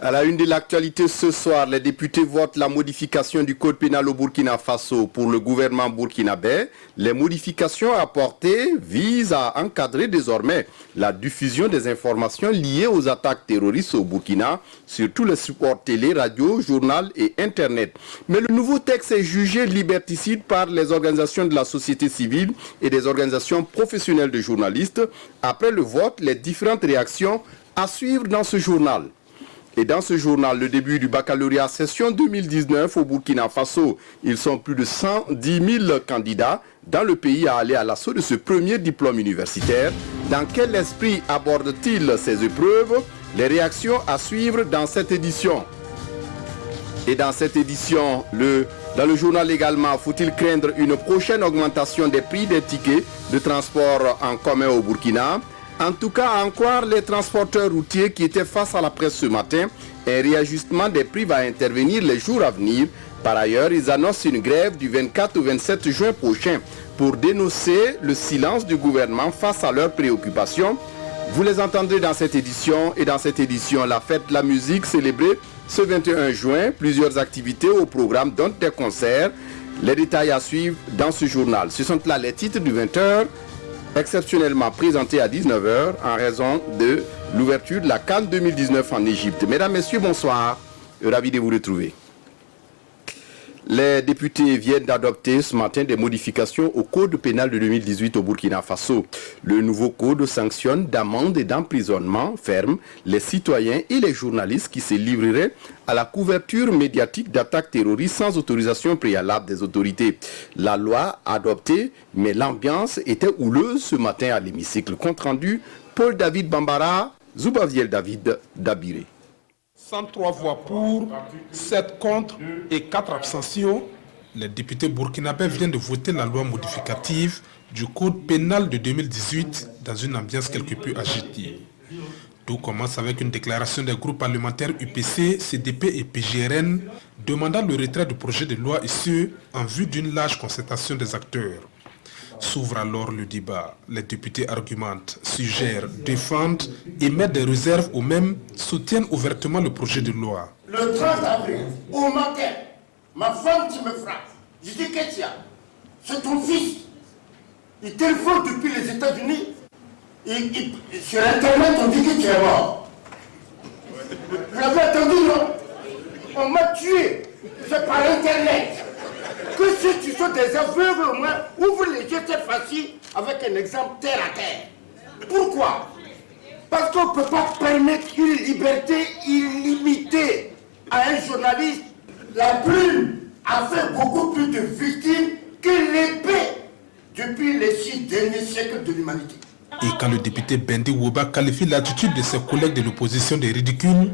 À la une de l'actualité ce soir, les députés votent la modification du code pénal au Burkina Faso pour le gouvernement burkinabé. Les modifications apportées visent à encadrer désormais la diffusion des informations liées aux attaques terroristes au Burkina sur tous les supports télé, radio, journal et internet. Mais le nouveau texte est jugé liberticide par les organisations de la société civile et des organisations professionnelles de journalistes. Après le vote, les différentes réactions à suivre dans ce journal. Et dans ce journal, le début du baccalauréat session 2019 au Burkina Faso, ils sont plus de 110 000 candidats dans le pays à aller à l'assaut de ce premier diplôme universitaire. Dans quel esprit aborde-t-il ces épreuves? Les réactions à suivre dans cette édition. Et dans cette édition, dans le journal également, faut-il craindre une prochaine augmentation des prix des tickets de transport en commun au Burkina? En tout cas, à en croire les transporteurs routiers qui étaient face à la presse ce matin, un réajustement des prix va intervenir les jours à venir. Par ailleurs, ils annoncent une grève du 24 au 27 juin prochain pour dénoncer le silence du gouvernement face à leurs préoccupations. Vous les entendrez dans cette édition. Et dans cette édition, la fête de la musique célébrée ce 21 juin. Plusieurs activités au programme, dont des concerts. Les détails à suivre dans ce journal. Ce sont là les titres du 20h. Exceptionnellement présenté à 19h en raison de l'ouverture de la CAN 2019 en Égypte. Mesdames, Messieurs, bonsoir. Ravi de vous retrouver. Les députés viennent d'adopter ce matin des modifications au code pénal de 2018 au Burkina Faso. Le nouveau code sanctionne d'amende et d'emprisonnement ferme les citoyens et les journalistes qui se livreraient à la couverture médiatique d'attaques terroristes sans autorisation préalable des autorités. La loi adoptée, mais l'ambiance était houleuse ce matin à l'hémicycle. Compte rendu, Paul David Bambara, Zoubaviel David Dabiré. 103 voix pour, 7 contre et 4 abstentions. Les députés burkinabés viennent de voter la loi modificative du code pénal de 2018 dans une ambiance quelque peu agitée. Tout commence avec une déclaration des groupes parlementaires UPC, CDP et PGRN demandant le retrait du projet de loi et ce, en vue d'une large concertation des acteurs. S'ouvre alors le débat. Les députés argumentent, suggèrent, défendent et mettent des réserves ou même soutiennent ouvertement le projet de loi. Le 30 avril, au matin, ma femme qui me frappe, je dis Ketia, c'est ton fils. Il téléphone depuis les États-Unis. Sur Internet, on dit que tu es mort. Vous l'avez entendu, non? On m'a tué. C'est par Internet. Que si tu sois des aveugles au moins, ouvre les yeux cette fois-ci avec un exemple terre à terre. Pourquoi? Parce qu'on ne peut pas permettre une liberté illimitée à un journaliste. La plume a fait beaucoup plus de victimes que l'épée depuis les 6 derniers siècles de l'humanité. Et quand le député Bendi Woba qualifie l'attitude de ses collègues de l'opposition de ridicule,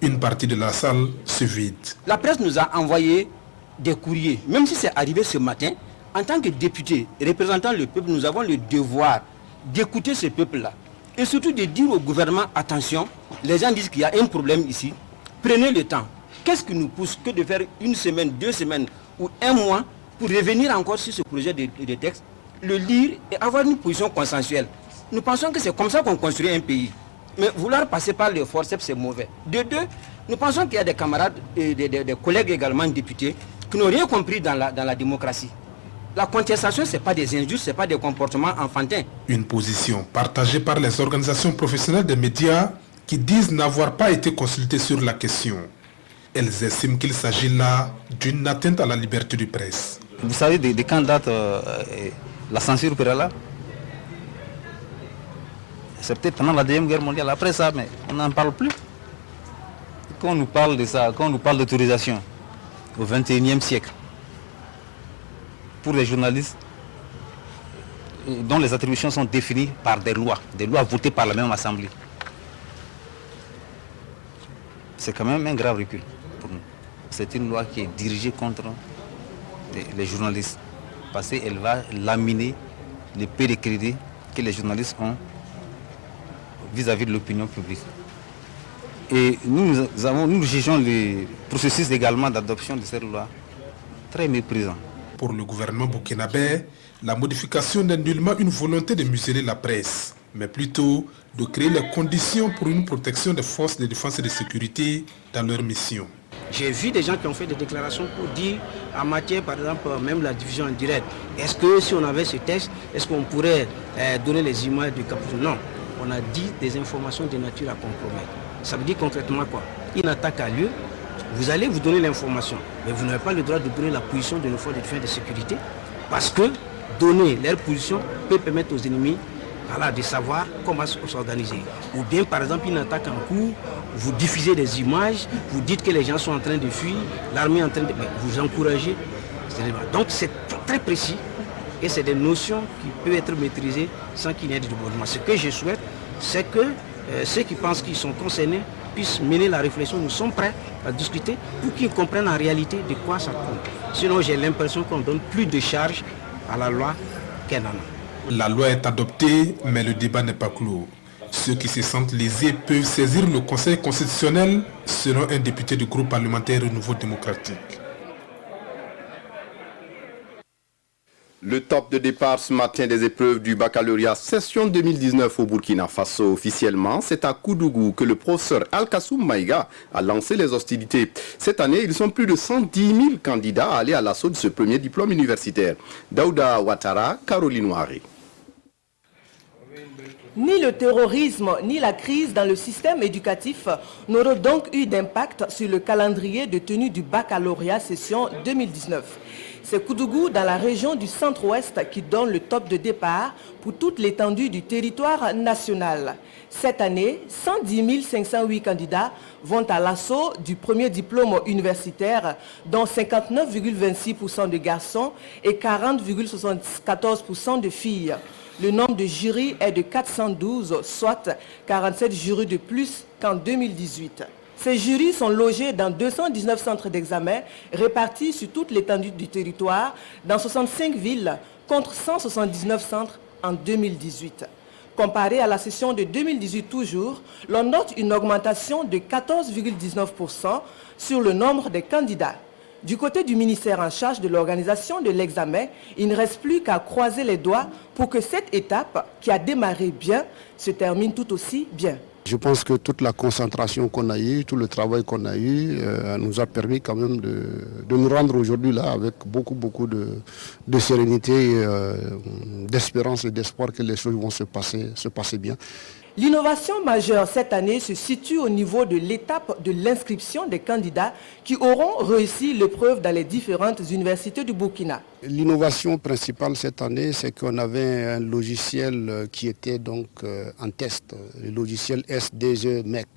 une partie de la salle se vide. La presse nous a envoyé des courriers, même si c'est arrivé ce matin, en tant que députés représentant le peuple, nous avons le devoir d'écouter ce peuple-là. Et surtout de dire au gouvernement, attention, les gens disent qu'il y a un problème ici, prenez le temps. Qu'est-ce qui nous pousse que de faire une semaine, 2 semaines ou 1 mois pour revenir encore sur ce projet de texte, le lire et avoir une position consensuelle. Nous pensons que c'est comme ça qu'on construit un pays. Mais vouloir passer par les forceps, c'est mauvais. De deux, nous pensons qu'il y a des camarades et des collègues également députés qui n'ont rien compris dans la démocratie. La contestation, ce n'est pas des injustes, ce n'est pas des comportements enfantins. Une position partagée par les organisations professionnelles des médias qui disent n'avoir pas été consultées sur la question. Elles estiment qu'il s'agit là d'une atteinte à la liberté de presse. Vous savez de quand date la censure préalable? C'est peut-être pendant la Deuxième Guerre mondiale, après ça, mais on n'en parle plus. Quand on nous parle de ça, quand on nous parle d'autorisation au XXIe siècle, pour les journalistes dont les attributions sont définies par des lois votées par la même Assemblée, c'est quand même un grave recul pour nous. C'est une loi qui est dirigée contre les journalistes, parce qu'elle va laminer le peu de crédit que les journalistes ont vis-à-vis de l'opinion publique. Et nous jugeons le processus également d'adoption de cette loi très méprisant. Pour le gouvernement burkinabé, la modification n'est nullement une volonté de museler la presse, mais plutôt de créer les conditions pour une protection des forces de défense et de sécurité dans leur mission. J'ai vu des gens qui ont fait des déclarations pour dire, en matière, par exemple, même la division en direct, est-ce que si on avait ce texte, est-ce qu'on pourrait donner les images du capitaine? Non, on a dit des informations de nature à compromettre. Ça veut dire concrètement quoi? Une attaque a lieu, vous allez vous donner l'information, mais vous n'avez pas le droit de donner la position de nos forces de défense et de sécurité, parce que donner leur position peut permettre aux ennemis de savoir comment s'organiser. Ou bien, par exemple, une attaque en cours, vous diffusez des images, vous dites que les gens sont en train de fuir, l'armée est en train de... vous encouragez. Donc c'est très précis et c'est des notions qui peuvent être maîtrisées sans qu'il y ait de débordement. Ce que je souhaite, c'est que ceux qui pensent qu'ils sont concernés puissent mener la réflexion. Nous sommes prêts à discuter pour qu'ils comprennent en réalité de quoi ça tourne. Sinon, j'ai l'impression qu'on donne plus de charges à la loi qu'elle en a. La loi est adoptée, mais le débat n'est pas clos. Ceux qui se sentent lésés peuvent saisir le Conseil constitutionnel, selon un député du groupe parlementaire Renouveau démocratique. Le top de départ ce matin des épreuves du baccalauréat session 2019 au Burkina Faso. Officiellement, c'est à Koudougou que le professeur Al-Kassoum Maïga a lancé les hostilités. Cette année, ils sont plus de 110 000 candidats à aller à l'assaut de ce premier diplôme universitaire. Daouda Ouattara, Caroline Ouari. Ni le terrorisme ni la crise dans le système éducatif n'auront donc eu d'impact sur le calendrier de tenue du baccalauréat session 2019. C'est Koudougou dans la région du centre-ouest qui donne le top de départ pour toute l'étendue du territoire national. Cette année, 110 508 candidats vont à l'assaut du premier diplôme universitaire, dont 59,26% de garçons et 40,74% de filles. Le nombre de jurys est de 412, soit 47 jurys de plus qu'en 2018. Ces jurys sont logés dans 219 centres d'examen répartis sur toute l'étendue du territoire, dans 65 villes, contre 179 centres en 2018. Comparé à la session de 2018 toujours, l'on note une augmentation de 14,19% sur le nombre des candidats. Du côté du ministère en charge de l'organisation de l'examen, il ne reste plus qu'à croiser les doigts pour que cette étape, qui a démarré bien, se termine tout aussi bien. Je pense que toute la concentration qu'on a eue, tout le travail qu'on a eu, nous a permis quand même de nous rendre aujourd'hui là avec beaucoup de sérénité, d'espérance et d'espoir que les choses vont se passer bien. L'innovation majeure cette année se situe au niveau de l'étape de l'inscription des candidats qui auront réussi l'épreuve dans les différentes universités du Burkina. L'innovation principale cette année, c'est qu'on avait un logiciel qui était donc en test, le logiciel SDG MEC,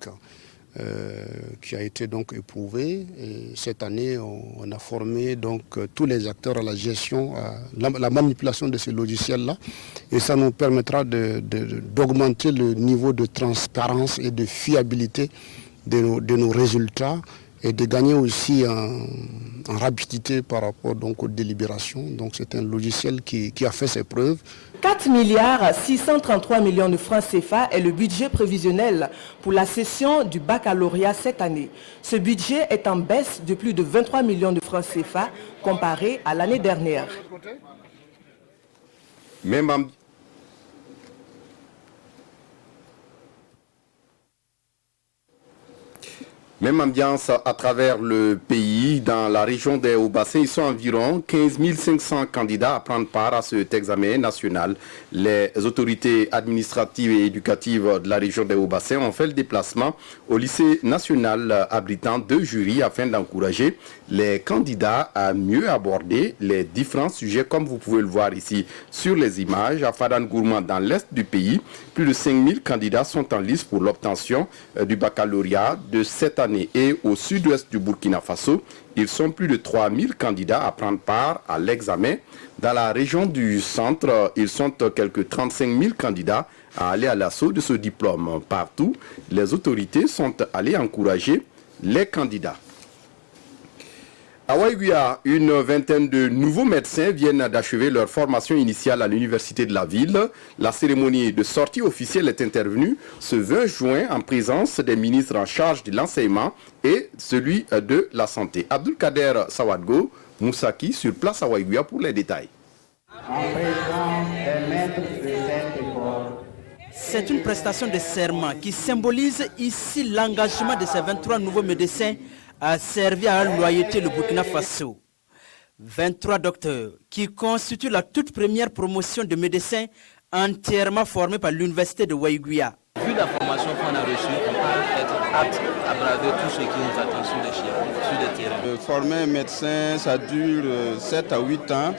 qui a été donc éprouvé. Et cette année, on a formé donc tous les acteurs à la gestion, à la manipulation de ce logiciel-là. Et ça nous permettra d'augmenter le niveau de transparence et de fiabilité de nos résultats et de gagner aussi en rapidité par rapport donc aux délibérations. Donc c'est un logiciel qui a fait ses preuves. 4 milliards 633 millions de francs CFA est le budget prévisionnel pour la session du baccalauréat cette année. Ce budget est en baisse de plus de 23 millions de francs CFA comparé à l'année dernière. Même ambiance à travers le pays. Dans la région des Hauts-Bassins, ils sont environ 15 500 candidats à prendre part à cet examen national. Les autorités administratives et éducatives de la région des Hauts-Bassins ont fait le déplacement au lycée national abritant 2 jurys afin d'encourager les candidats à mieux aborder les différents sujets, comme vous pouvez le voir ici sur les images. À Fadan Gourmand, dans l'est du pays, plus de 5000 candidats sont en lice pour l'obtention du baccalauréat de cette année. Et au sud-ouest du Burkina Faso, ils sont plus de 3000 candidats à prendre part à l'examen. Dans la région du centre, ils sont quelques 35 000 candidats à aller à l'assaut de ce diplôme. Partout, les autorités sont allées encourager les candidats. À Waïguia, une vingtaine de nouveaux médecins viennent d'achever leur formation initiale à l'université de la ville. La cérémonie de sortie officielle est intervenue ce 20 juin en présence des ministres en charge de l'enseignement et celui de la santé. Abdulkader Sawadgo, Moussaki, sur place à Waïguia pour les détails. En présence des maîtres de cette école, C'est une prestation de serment qui symbolise ici l'engagement de ces 23 nouveaux médecins à servir à la loyauté le Burkina Faso. 23 docteurs qui constituent la toute première promotion de médecins entièrement formés par l'université de Waïguia. Vu la formation qu'on a reçue, on peut être apte à braver tout ce qui nous attend sur le terrain. Former un médecin, ça dure 7 à 8 ans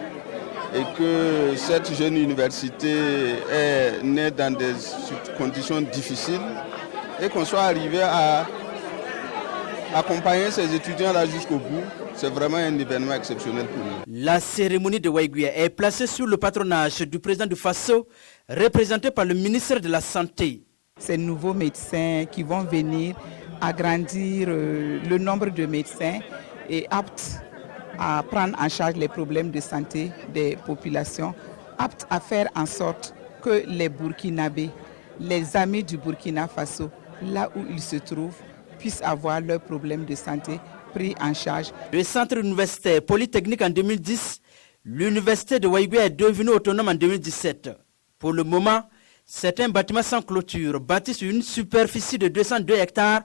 et que cette jeune université est née dans des conditions difficiles et qu'on soit arrivé à accompagner ces étudiants-là jusqu'au bout, c'est vraiment un événement exceptionnel pour nous. La cérémonie de Waïguia est placée sous le patronage du président du Faso, représenté par le ministre de la Santé. Ces nouveaux médecins qui vont venir agrandir le nombre de médecins et aptes à prendre en charge les problèmes de santé des populations, aptes à faire en sorte que les Burkinabés, les amis du Burkina Faso, là où ils se trouvent, puissent avoir leurs problèmes de santé pris en charge. Le centre universitaire polytechnique en 2010, l'université de Waïguia est devenue autonome en 2017. Pour le moment, c'est un bâtiment sans clôture, bâti sur une superficie de 202 hectares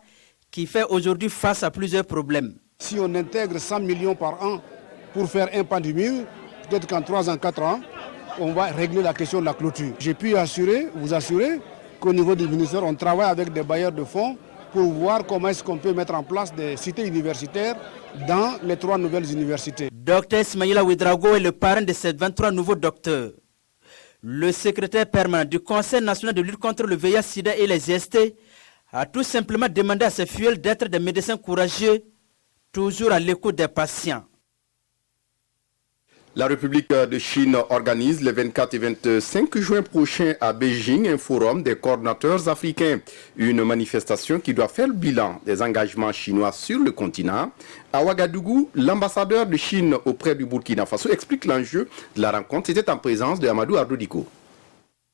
qui fait aujourd'hui face à plusieurs problèmes. Si on intègre 100 millions par an pour faire un pan du mur, peut-être qu'en 3 ans, 4 ans, on va régler la question de la clôture. J'ai pu vous assurer qu'au niveau du ministère, on travaille avec des bailleurs de fonds pour voir comment est-ce qu'on peut mettre en place des cités universitaires dans les 3 nouvelles universités. Dr Ismaïla Ouedraogo est le parrain de ces 23 nouveaux docteurs. Le secrétaire permanent du Conseil national de lutte contre le VIH-Sida et les IST a tout simplement demandé à ses fidèles d'être des médecins courageux, toujours à l'écoute des patients. La République de Chine organise le 24 et 25 juin prochain à Beijing un forum des coordinateurs africains. Une manifestation qui doit faire le bilan des engagements chinois sur le continent. À Ouagadougou, l'ambassadeur de Chine auprès du Burkina Faso explique l'enjeu de la rencontre. C'était en présence de Amadou Ardodiko.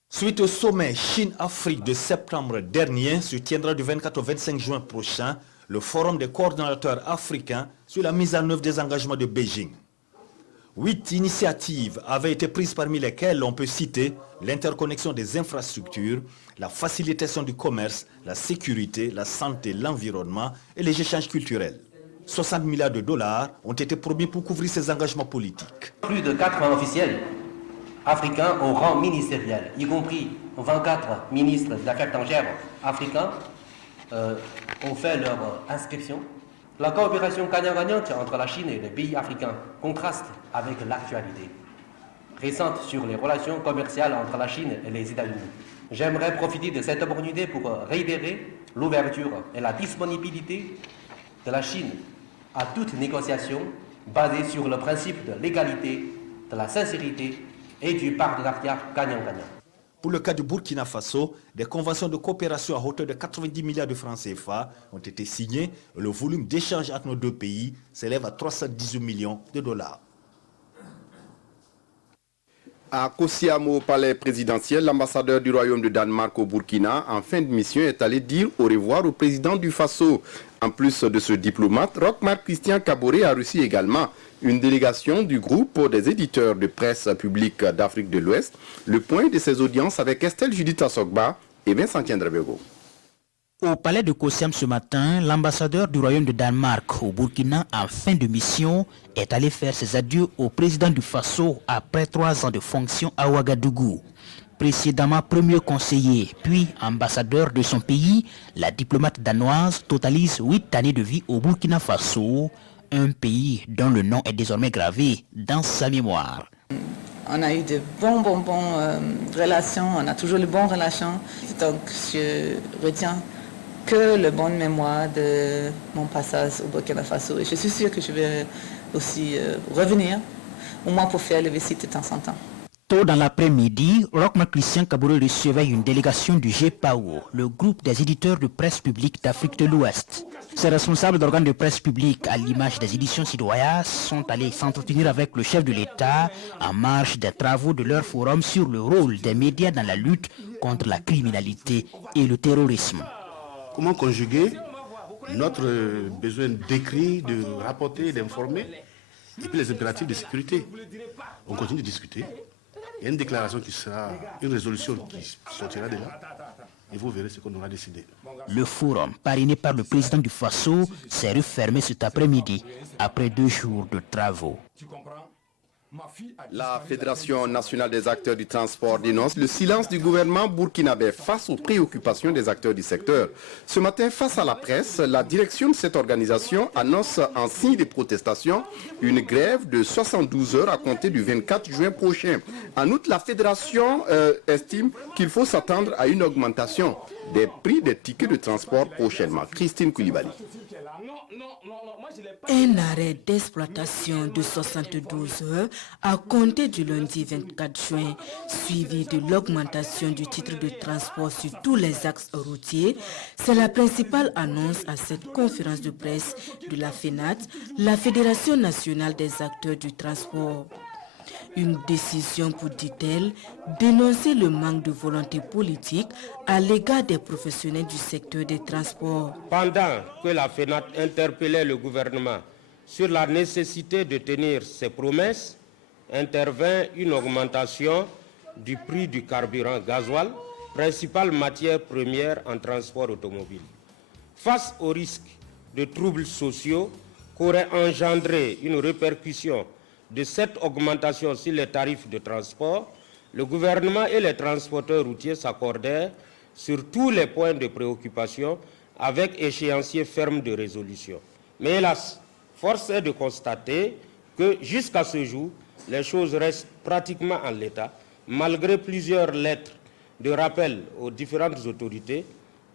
Suite au sommet Chine-Afrique de septembre dernier, se tiendra du 24 au 25 juin prochain le forum des coordinateurs africains sur la mise en œuvre des engagements de Beijing. 8 initiatives avaient été prises, parmi lesquelles on peut citer l'interconnexion des infrastructures, la facilitation du commerce, la sécurité, la santé, l'environnement et les échanges culturels. 60 milliards de dollars ont été promis pour couvrir ces engagements politiques. Plus de 80 officiels africains au rang ministériel, y compris 24 ministres des Affaires étrangères africains, ont fait leur inscription. La coopération gagnant-gagnante entre la Chine et les pays africains contraste avec l'actualité récente sur les relations commerciales entre la Chine et les États-Unis. J'aimerais profiter de cette opportunité pour réitérer l'ouverture et la disponibilité de la Chine à toute négociation basée sur le principe de l'égalité, de la sincérité et du partenariat gagnant-gagnant. Pour le cas du Burkina Faso, des conventions de coopération à hauteur de 90 milliards de francs CFA ont été signées et le volume d'échanges entre nos deux pays s'élève à 318 millions de dollars. À Kosiamo, au palais présidentiel, l'ambassadeur du Royaume de Danemark au Burkina, en fin de mission, est allé dire au revoir au président du Faso. En plus de ce diplomate, Roch-Marc Christian Kaboré a reçu également une délégation du groupe des éditeurs de presse publique d'Afrique de l'Ouest. Le point de ces audiences avec Estelle Judith Assogba et Vincent Tiendrebego. Au palais de Kosiam ce matin, l'ambassadeur du Royaume de Danemark au Burkina en fin de mission est allé faire ses adieux au président du Faso après 3 ans de fonction à Ouagadougou. Précédemment premier conseiller, puis ambassadeur de son pays, la diplomate danoise totalise 8 années de vie au Burkina Faso, un pays dont le nom est désormais gravé dans sa mémoire. On a eu de bonnes relations, on a toujours de bonnes relations, donc je retiens que le bonne mémoire de mon passage au Burkina Faso. Et je suis sûre que je vais aussi revenir, au moins pour faire le visite de temps en temps. Tôt dans l'après-midi, Roch-Marc Christian Kaboré recevait une délégation du GPAO, le groupe des éditeurs de presse publique d'Afrique de l'Ouest. Ces responsables d'organes de presse publique, à l'image des éditions Sidoyas, sont allés s'entretenir avec le chef de l'État en marge des travaux de leur forum sur le rôle des médias dans la lutte contre la criminalité et le terrorisme. Comment conjuguer notre besoin d'écrire, de rapporter, d'informer, et puis les impératifs de sécurité. On continue de discuter. Il y a une déclaration qui sera, une résolution qui sortira de là. et vous verrez ce qu'on aura décidé. Le forum, parrainé par le président du Faso, s'est refermé cet après-midi, après 2 jours de travaux. La Fédération nationale des acteurs du transport dénonce le silence du gouvernement burkinabé face aux préoccupations des acteurs du secteur. Ce matin, face à la presse, la direction de cette organisation annonce en signe de protestation une grève de 72 heures à compter du 24 juin prochain. En outre, la Fédération estime qu'il faut s'attendre à une augmentation des prix des tickets de transport prochainement. Christine Koulibaly. Un arrêt d'exploitation de 72 heures à compter du lundi 24 juin, suivi de l'augmentation du titre de transport sur tous les axes routiers, c'est la principale annonce à cette conférence de presse de la FENAT, la Fédération nationale des acteurs du transport. Une décision pour, dit-elle, dénoncer le manque de volonté politique à l'égard des professionnels du secteur des transports. Pendant que la FENAT interpellait le gouvernement sur la nécessité de tenir ses promesses, intervint une augmentation du prix du carburant gasoil, principale matière première en transport automobile. Face au risque de troubles sociaux qu'aurait engendré une répercussion de cette augmentation sur les tarifs de transport, le gouvernement et les transporteurs routiers s'accordèrent sur tous les points de préoccupation avec échéancier ferme de résolution. Mais hélas, force est de constater que jusqu'à ce jour, les choses restent pratiquement en l'état, malgré plusieurs lettres de rappel aux différentes autorités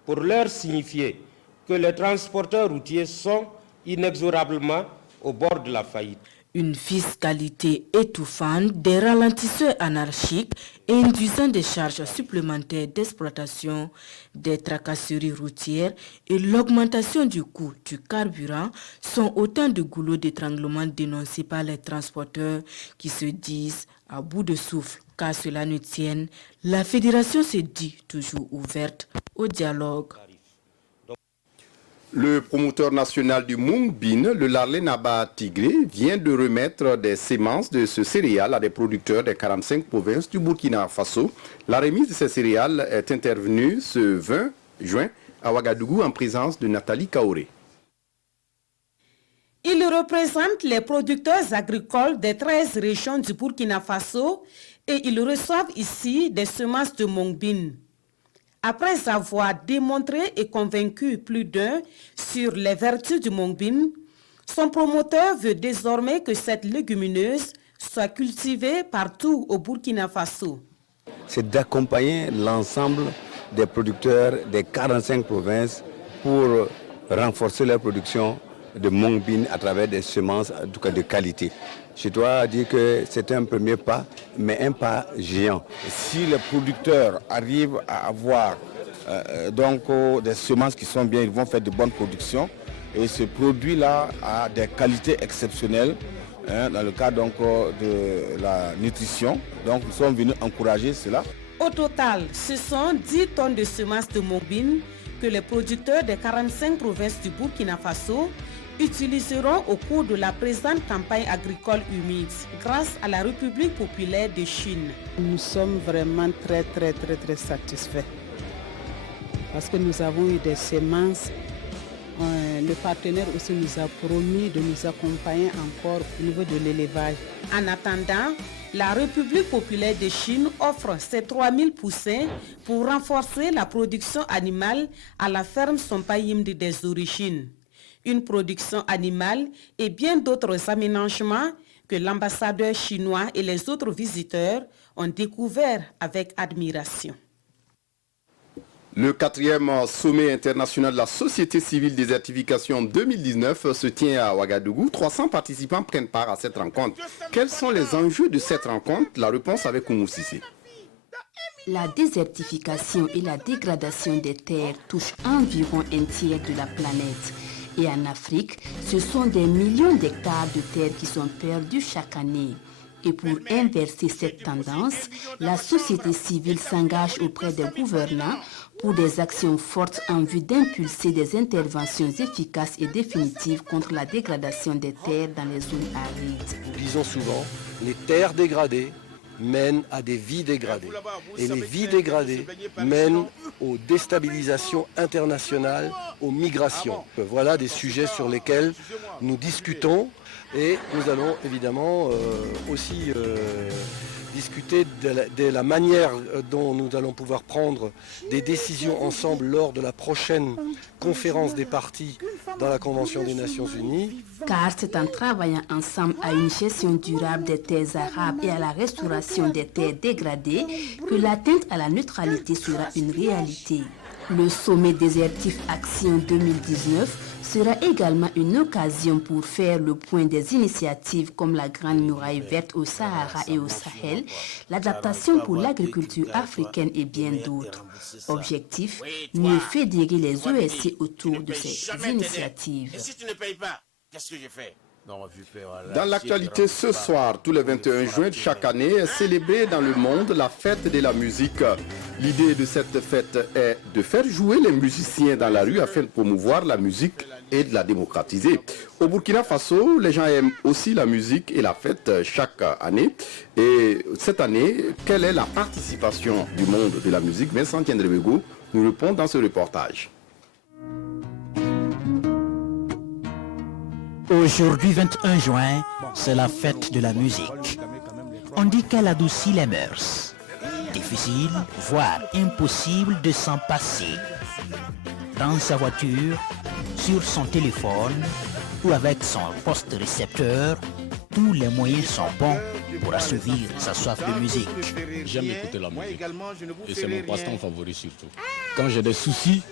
pour leur signifier que les transporteurs routiers sont inexorablement au bord de la faillite. Une fiscalité étouffante, des ralentisseurs anarchiques et induisant des charges supplémentaires d'exploitation, des tracasseries routières et l'augmentation du coût du carburant sont autant de goulots d'étranglement dénoncés par les transporteurs qui se disent à bout de souffle. Qu'à cela ne tienne, la fédération se dit toujours ouverte au dialogue. Le promoteur national du Mung Bin, le Larlé Naba Tigré, vient de remettre des semences de ce céréal à des producteurs des 45 provinces du Burkina Faso. La remise de ces céréales est intervenue ce 20 juin à Ouagadougou en présence de Nathalie Kaoré. Il représente les producteurs agricoles des 13 régions du Burkina Faso et ils reçoivent ici des semences de Mung Bin. Après avoir démontré et convaincu plus d'un sur les vertus du Mung Bin, son promoteur veut désormais que cette légumineuse soit cultivée partout au Burkina Faso. C'est d'accompagner l'ensemble des producteurs des 45 provinces pour renforcer leur production de Mung Bin à travers des semences en tout cas de qualité. Je dois dire que c'est un premier pas, mais un pas géant. Si les producteurs arrivent à avoir des semences qui sont bien, ils vont faire de bonnes productions. Et ce produit-là a des qualités exceptionnelles dans le cas donc, de la nutrition. Donc nous sommes venus encourager cela. Au total, ce sont 10 tonnes de semences de Mung Bin que les producteurs des 45 provinces du Burkina Faso utiliseront au cours de la présente campagne agricole humide grâce à la République populaire de Chine. Nous sommes vraiment très satisfaits parce que nous avons eu des semences. Le partenaire aussi nous a promis de nous accompagner encore au niveau de l'élevage. En attendant, la République populaire de Chine offre ses 3000 poussins pour renforcer la production animale à la ferme Sompayimdi des origines. Une production animale et bien d'autres aménagements que l'ambassadeur chinois et les autres visiteurs ont découvert avec admiration. Le 4e sommet international de la société civile désertification 2019 se tient à Ouagadougou. 300 participants prennent part à cette rencontre. Quels sont les enjeux de cette rencontre? La réponse avec Oumou Sissé. La désertification et la dégradation des terres touchent environ un tiers de la planète. Et en Afrique, ce sont des millions d'hectares de terres qui sont perdus chaque année. Et pour inverser cette tendance, la société civile s'engage auprès des gouvernants pour des actions fortes en vue d'impulser des interventions efficaces et définitives contre la dégradation des terres dans les zones arides. Nous disons souvent, les terres dégradées mènent à des vies dégradées. Et les vies dégradées mènent aux déstabilisations internationales, aux migrations. Voilà des sujets sur lesquels nous discutons et nous allons évidemment aussi discuter de la manière dont nous allons pouvoir prendre des décisions ensemble lors de la prochaine conférence des parties dans la Convention des Nations Unies. Car c'est en travaillant ensemble à une gestion durable des terres arables et à la restauration des terres dégradées que l'atteinte à la neutralité sera une réalité. Le sommet désertif Action 2019 sera également une occasion pour faire le point des initiatives comme la Grande Muraille verte au Sahara et au Sahel, l'adaptation pour l'agriculture africaine et bien d'autres. Objectif, mieux fédérer les OSC autour de ces initiatives. Et si tu ne payes pas, qu'est-ce que je fais? Dans l'actualité ce soir, tous les 21 juin de chaque année, est célébrée dans le monde la fête de la musique. L'idée de cette fête est de faire jouer les musiciens dans la rue afin de promouvoir la musique et de la démocratiser. Au Burkina Faso, les gens aiment aussi la musique et la fête chaque année. Et cette année, quelle est la participation du monde de la musique? Vincent Tiendrebego nous répond dans ce reportage. Aujourd'hui, 21 juin, c'est la fête de la musique. On dit qu'elle adoucit les mœurs. Difficile, voire impossible de s'en passer. Dans sa voiture, sur son téléphone ou avec son poste récepteur, tous les moyens sont bons pour assouvir sa soif de musique. J'aime écouter la musique et c'est mon passe-temps favori surtout. Quand j'ai des soucis,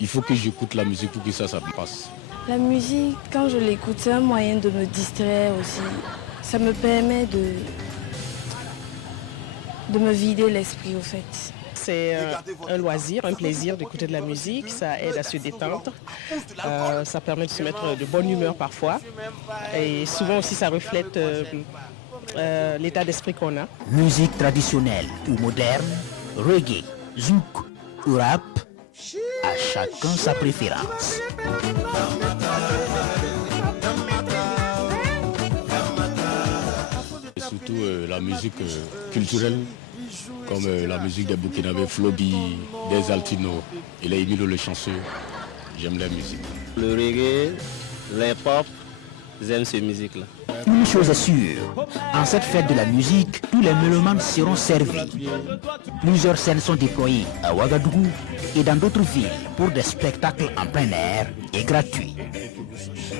il faut que j'écoute la musique pour que ça me passe. La musique, quand je l'écoute, c'est un moyen de me distraire aussi. Ça me permet de me vider l'esprit au fait. C'est un loisir, un plaisir d'écouter de la musique, ça aide à se détendre, ça permet de se mettre de bonne humeur parfois et souvent aussi ça reflète l'état d'esprit qu'on a. Musique traditionnelle ou moderne, reggae, zouk ou rap, à chacun sa préférence. Et surtout la musique culturelle, comme la musique des Burkinabés, Flobi, des Altinos et les Emilio le chanceux. J'aime la musique. Le reggae, le pop, j'aime ces musiques-là. Une chose est sûre, en cette fête de la musique, tous les mélomanes seront servis. Plusieurs scènes sont déployées à Ouagadougou et dans d'autres villes pour des spectacles en plein air et gratuits.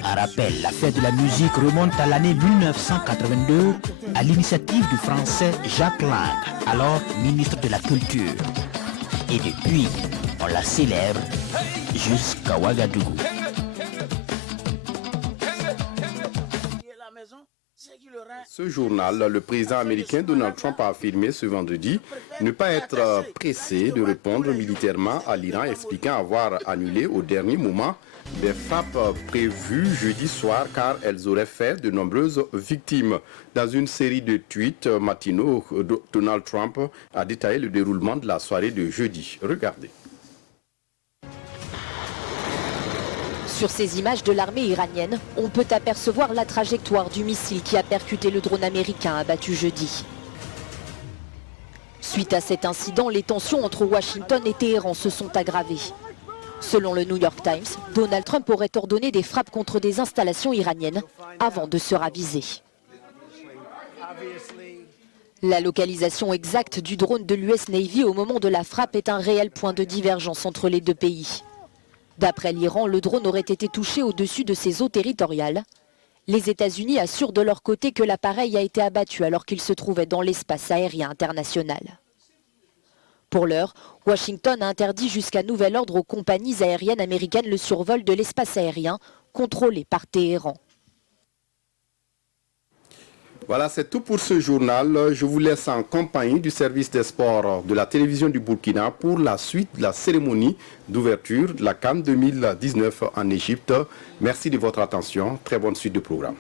Un rappel, la fête de la musique remonte à l'année 1982 à l'initiative du français Jacques Lang, alors ministre de la Culture. Et depuis, on la célèbre jusqu'à Ouagadougou. Ce journal, le président américain Donald Trump a affirmé ce vendredi ne pas être pressé de répondre militairement à l'Iran, expliquant avoir annulé au dernier moment des frappes prévues jeudi soir car elles auraient fait de nombreuses victimes. Dans une série de tweets matinaux, Donald Trump a détaillé le déroulement de la soirée de jeudi. Regardez. Sur ces images de l'armée iranienne, on peut apercevoir la trajectoire du missile qui a percuté le drone américain abattu jeudi. Suite à cet incident, les tensions entre Washington et Téhéran se sont aggravées. Selon le New York Times, Donald Trump aurait ordonné des frappes contre des installations iraniennes avant de se raviser. La localisation exacte du drone de l'US Navy au moment de la frappe est un réel point de divergence entre les deux pays. D'après l'Iran, le drone aurait été touché au-dessus de ses eaux territoriales. Les États-Unis assurent de leur côté que l'appareil a été abattu alors qu'il se trouvait dans l'espace aérien international. Pour l'heure, Washington a interdit jusqu'à nouvel ordre aux compagnies aériennes américaines le survol de l'espace aérien contrôlé par Téhéran. Voilà, c'est tout pour ce journal. Je vous laisse en compagnie du service des sports de la télévision du Burkina pour la suite de la cérémonie d'ouverture de la CAN 2019 en Égypte. Merci de votre attention. Très bonne suite de programme.